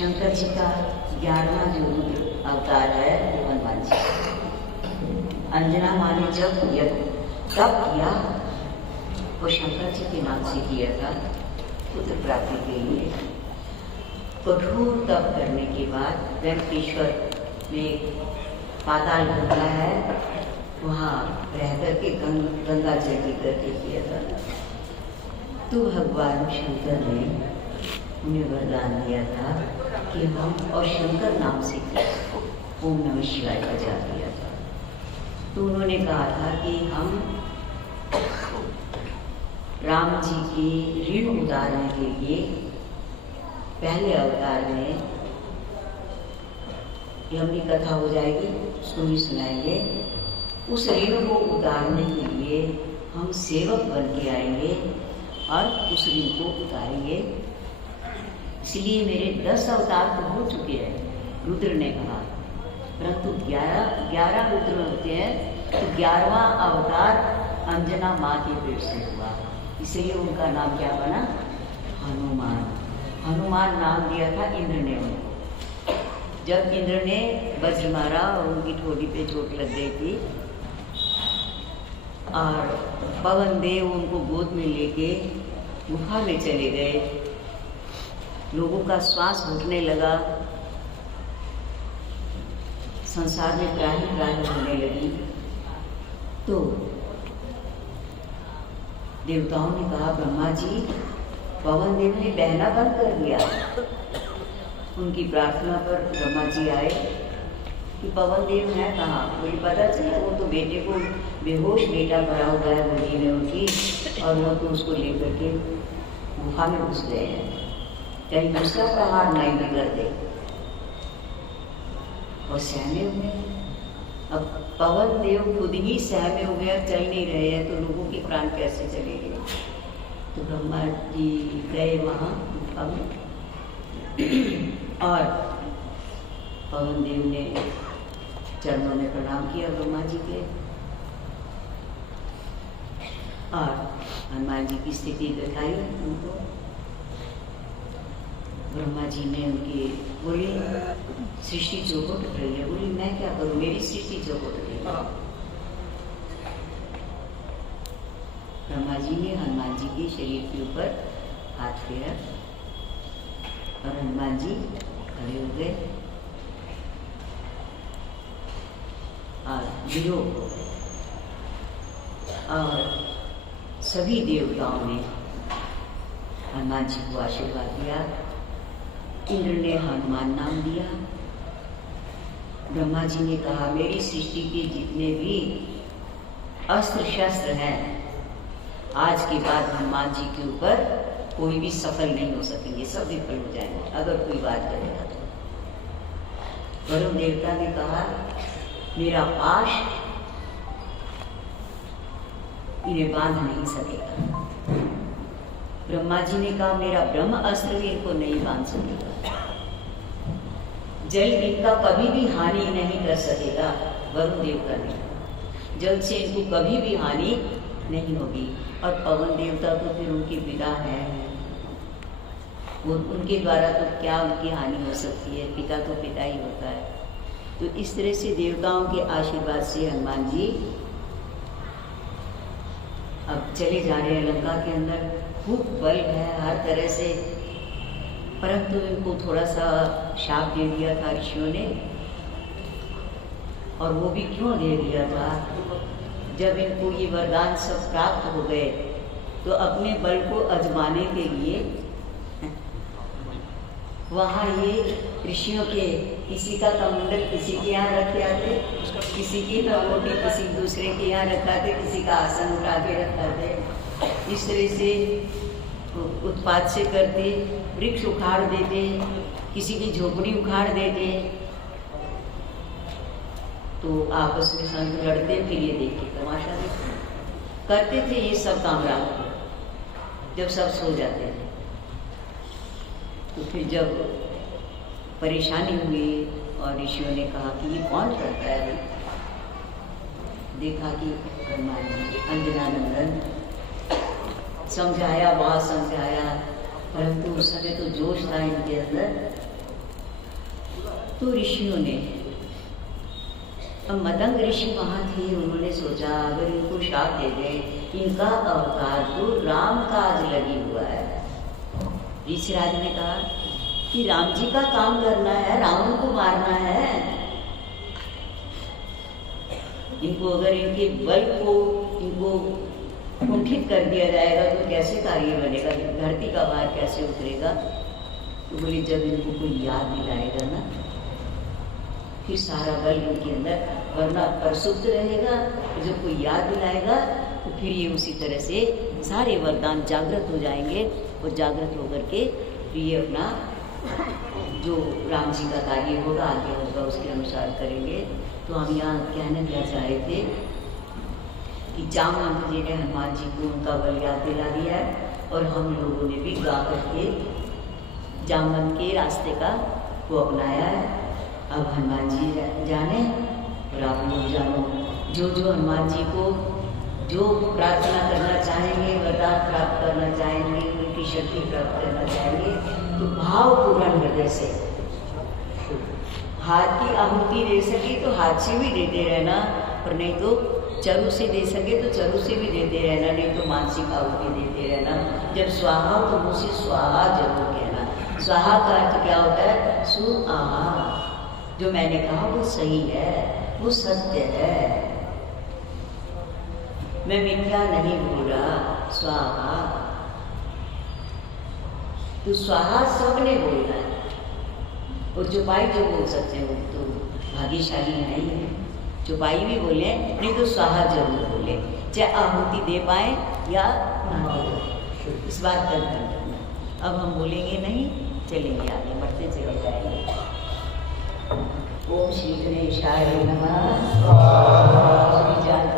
शंकर जी का 11वां जो रुद्र अवतार है वो हनुमान जी। अंजना माँ ने जब तब किया वो शंकर जी के नाम से किया था पुत्र प्राप्ति के लिए। कठोर तप करने के बाद वेंकटेश्वर में पाताल गंगा है, वहाँ रह करके गंगा जल की करके किया था। तो भगवान शंकर ने उन्हें वरदान दिया था कि हम, और शंकर नाम से ओम नमः शिवाय का जाप दिया था। तो उन्होंने कहा था कि हम राम जी के ऋण उतारने के लिए पहले अवतार में, लंबी कथा हो जाएगी उसको भी सुनाएंगे, उस ऋण को उतारने के लिए हम सेवक बन के आएंगे और उस ऋण को उतारेंगे। इसलिए मेरे 10 अवतार तो हो चुके हैं, रुद्र ने कहा, परंतु 11 रुद्र होते हैं, तो 11वां अवतार अंजना माँ के पेट से हुआ, इसलिए उनका नाम क्या बना? हनुमान। हनुमान नाम दिया था इंद्र ने उनको। जब इंद्र ने वज्र मारा और उनकी ठोड़ी पे चोट लग गई थी और पवन देव उनको गोद में लेके गुफा में चले गए, लोगों का श्वास घुटने लगा, संसार में त्राही त्राही होने लगी, तो देवताओं ने कहा ब्रह्मा जी पवन देव ने बहना बंद कर दिया। उनकी प्रार्थना पर ब्रह्मा जी आए कि पवन देव है कहाँ, मुझे पता चला, वो तो बेटे को बेहोश बेटा पड़ा हुआ है गोदी में उनकी, और वो तो उसको लेकर के गुफा में घुस गए हैं, कहीं दूसरा प्रहार नहीं भी कर दे। और सहमे हुए, अब पवन देव खुद ही सहमे हुए, चल नहीं रहे हैं, तो लोगों के प्राण कैसे चलेंगे? तो ब्रह्मा जी गए वहाँ गुफा में और पवन देव ने चरणों में प्रणाम किया ब्रह्मा जी के, और हनुमान जी की स्थिति दिखाई उनको। ब्रह्मा जी ने उनकी बोली सृष्टि चौपट रही है, बोली मैं क्या करूं, मेरी सृष्टि चौपट रही है। ब्रह्मा जी ने हनुमान जी के शरीर के ऊपर हाथ फेरा और हनुमान जी खड़े हो गए और वियोग हो गए, और सभी देवताओं ने हनुमान जी को आशीर्वाद दिया। इंद्र ने हनुमान नाम दिया। ब्रह्मा जी ने कहा मेरी सृष्टि के जितने भी अस्त्र शस्त्र हैं, आज के बाद हनुमान जी के ऊपर कोई भी सफल नहीं हो सकेंगे, सब विफल हो जाएंगे अगर कोई बात करेगा तो। वरुण देवता ने कहा मेरा पाश इन्हें बांध नहीं सकेगा। ब्रह्मा जी ने कहा मेरा ब्रह्म अस्त्र भी इनको नहीं बांध सकेगा। जल इनका कभी भी हानि नहीं कर सकेगा, वरुण देवता ने कहा जल से इनको कभी भी हानि नहीं होगी। और पवन देवता तो फिर उनके पिता हैं, वो उनके द्वारा तो क्या उनकी हानि हो सकती है, पिता तो पिता ही होता है। तो इस तरह से देवताओं के आशीर्वाद से हनुमान जी अब चले जा रहे हैं लंका के अंदर। खूब बल है हर तरह से, परंतु इनको थोड़ा सा शाप दे दिया था ऋषियों ने। और वो भी क्यों दे दिया था, जब इनको ये वरदान सब प्राप्त हो गए तो अपने बल को आजमाने के लिए वहाँ ये ऋषियों के किसी का कमंडल किसी के यहाँ रख के आते, किसी की लंगोटी किसी दूसरे के यहाँ रखाते, किसी का आसन उठा के रखाते। इस तरह से उत्पात से करते, वृक्ष उखाड़ देते, किसी की झोपड़ी उखाड़ देते। तो आपस में संत लड़ते, फिर ये देखे तमाशा देखते करते थे ये सब काम रात को जब सब सो जाते थे। तो फिर जब परेशानी हुई और ऋषियों ने कहा कि ये कौन करता है, देखा कि हनुमान जी अंजना नंदन। समझाया बहुत समझाया, परंतु उस समय तो जोश था इनके अंदर, तो ऋषियों ने, अब मदंग ऋषि वहाँ थे, उन्होंने सोचा अगर इनको श्राप दे दें, इनका अवतार तो राम का आज लगी हुआ है। ऋषिराज ने कहा कि राम जी का काम करना है, रावण को मारना है। इनको अगर इनके बल को इनको कुंठित कर दिया जाएगा तो कैसे कार्य बनेगा, धरती का भार कैसे उतरेगा। तो बोले जब इनको कोई याद दिलाएगा ना, फिर सारा बल इनके अंदर, वरना प्रसुप्त रहेगा। जब कोई याद दिलाएगा तो फिर ये उसी तरह से सारे वरदान जागृत हो जाएंगे, और जागृत होकर के फिर ये अपना जो राम जी का कार्य होगा आगे होगा उसके अनुसार करेंगे। तो हम यहाँ कहने क्या चाहे थे कि जामवंत जी ने हनुमान जी को उनका बल याद दिला दिया है, और हम लोगों ने भी गा करके जामवंत के रास्ते का को अपनाया है। अब हनुमान जी जाने और आप लोग जानो, जो जो हनुमान जी को जो प्रार्थना करना चाहेंगे, वरदान प्राप्त करना चाहेंगे, उनकी शक्ति प्राप्त करना चाहेंगे, तो भावपूर्ण हृदय से हाथ की आहुति दे सके तो हाथ से भी देते रहना, और नहीं तो चरु से दे सके तो चरु से भी देते रहना, नहीं तो मानसिक आहुति देते रहना। जब स्वाहा हो तो मुँह से स्वाहा जरूर कहना। स्वाहा का अर्थ क्या होता है? सुआहा। जो मैंने कहा वो सही है, वो सत्य है, मैं मिथ्या नहीं बोल रहा। स्वाहा तो स्वाहा सबने बोलना है, और चुपाई जो बोल सकते हैं वो तो भाग्यशाली नहीं है। चुपाई भी बोले, नहीं तो स्वाहा जरूर बोले, चाहे आहुति दे पाए या ना दे, इस बात का ध्यान रखना। अब हम बोलेंगे नहीं, चलेंगे आगे, बढ़ते चले जाएंगे। ओम श्री गणेशाय नमः।